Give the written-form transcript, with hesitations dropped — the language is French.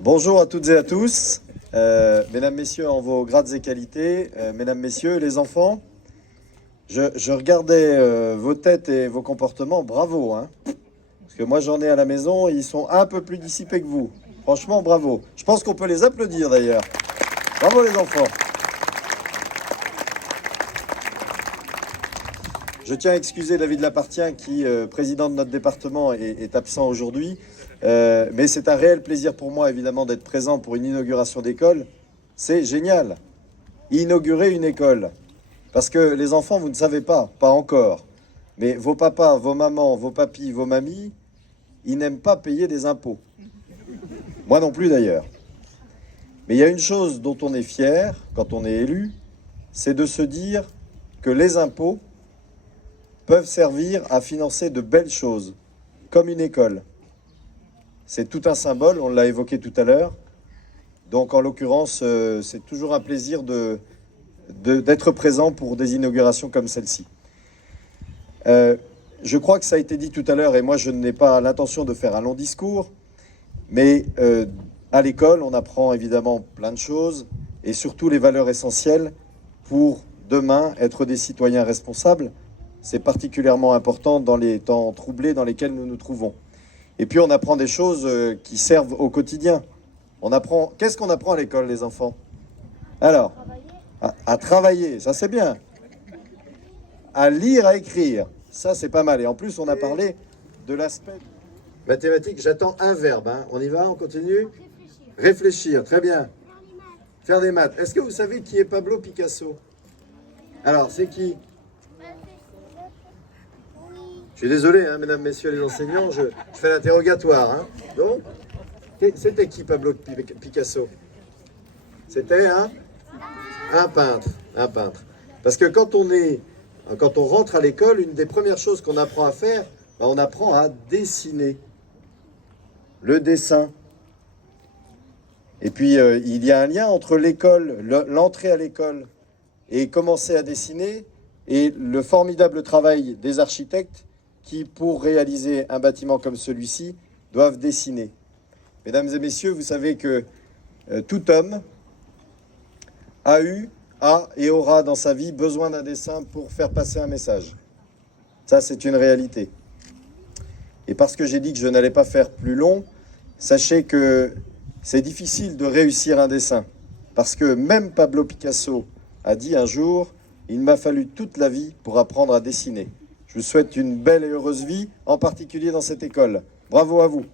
Bonjour à toutes et à tous, mesdames, messieurs, en vos grades et qualités, mesdames, messieurs, les enfants, je regardais vos têtes et vos comportements, bravo, hein, parce que moi j'en ai à la maison, ils sont un peu plus dissipés que vous. Franchement, bravo. Je pense qu'on peut les applaudir d'ailleurs. Bravo les enfants. Je tiens à excuser David Lapartien qui, président de notre département, est absent aujourd'hui. Mais c'est un réel plaisir pour moi, évidemment, d'être présent pour une inauguration d'école. C'est génial. Inaugurer une école. Parce que les enfants, vous ne savez pas encore. Mais vos papas, vos mamans, vos papis, vos mamies, ils n'aiment pas payer des impôts. Moi non plus d'ailleurs. Mais il y a une chose dont on est fier quand on est élu, c'est de se dire que les impôts peuvent servir à financer de belles choses, comme une école. C'est tout un symbole, on l'a évoqué tout à l'heure. Donc en l'occurrence, c'est toujours un plaisir d'être présent pour des inaugurations comme celle-ci. Je crois que ça a été dit tout à l'heure, et moi je n'ai pas l'intention de faire un long discours, mais à l'école, on apprend évidemment plein de choses, et surtout les valeurs essentielles pour demain être des citoyens responsables. C'est particulièrement important dans les temps troublés dans lesquels nous nous trouvons. Et puis on apprend des choses qui servent au quotidien. On apprend. Qu'est-ce qu'on apprend à l'école, les enfants? Alors, à travailler, ça c'est bien. À lire, à écrire, ça c'est pas mal. Et en plus, on a parlé de l'aspect mathématique. J'attends un verbe. Hein. On y va, on continue. Réfléchir, très bien. Faire des maths. Est-ce que vous savez qui est Pablo Picasso? Alors, c'est qui? Je suis désolé, hein, mesdames, messieurs les enseignants, je fais l'interrogatoire. Hein. Donc, c'était qui Pablo Picasso? C'était un peintre, un peintre. Parce que quand on rentre à l'école, une des premières choses qu'on apprend à faire, on apprend à dessiner. Le dessin. Et puis, il y a un lien entre l'école, l'entrée à l'école et commencer à dessiner, et le formidable travail des architectes qui, pour réaliser un bâtiment comme celui-ci, doivent dessiner. Mesdames et messieurs, vous savez que tout homme a eu, a et aura dans sa vie besoin d'un dessin pour faire passer un message. Ça, c'est une réalité. Et parce que j'ai dit que je n'allais pas faire plus long, sachez que c'est difficile de réussir un dessin. Parce que même Pablo Picasso a dit un jour, il m'a fallu toute la vie pour apprendre à dessiner. Je vous souhaite une belle et heureuse vie, en particulier dans cette école. Bravo à vous.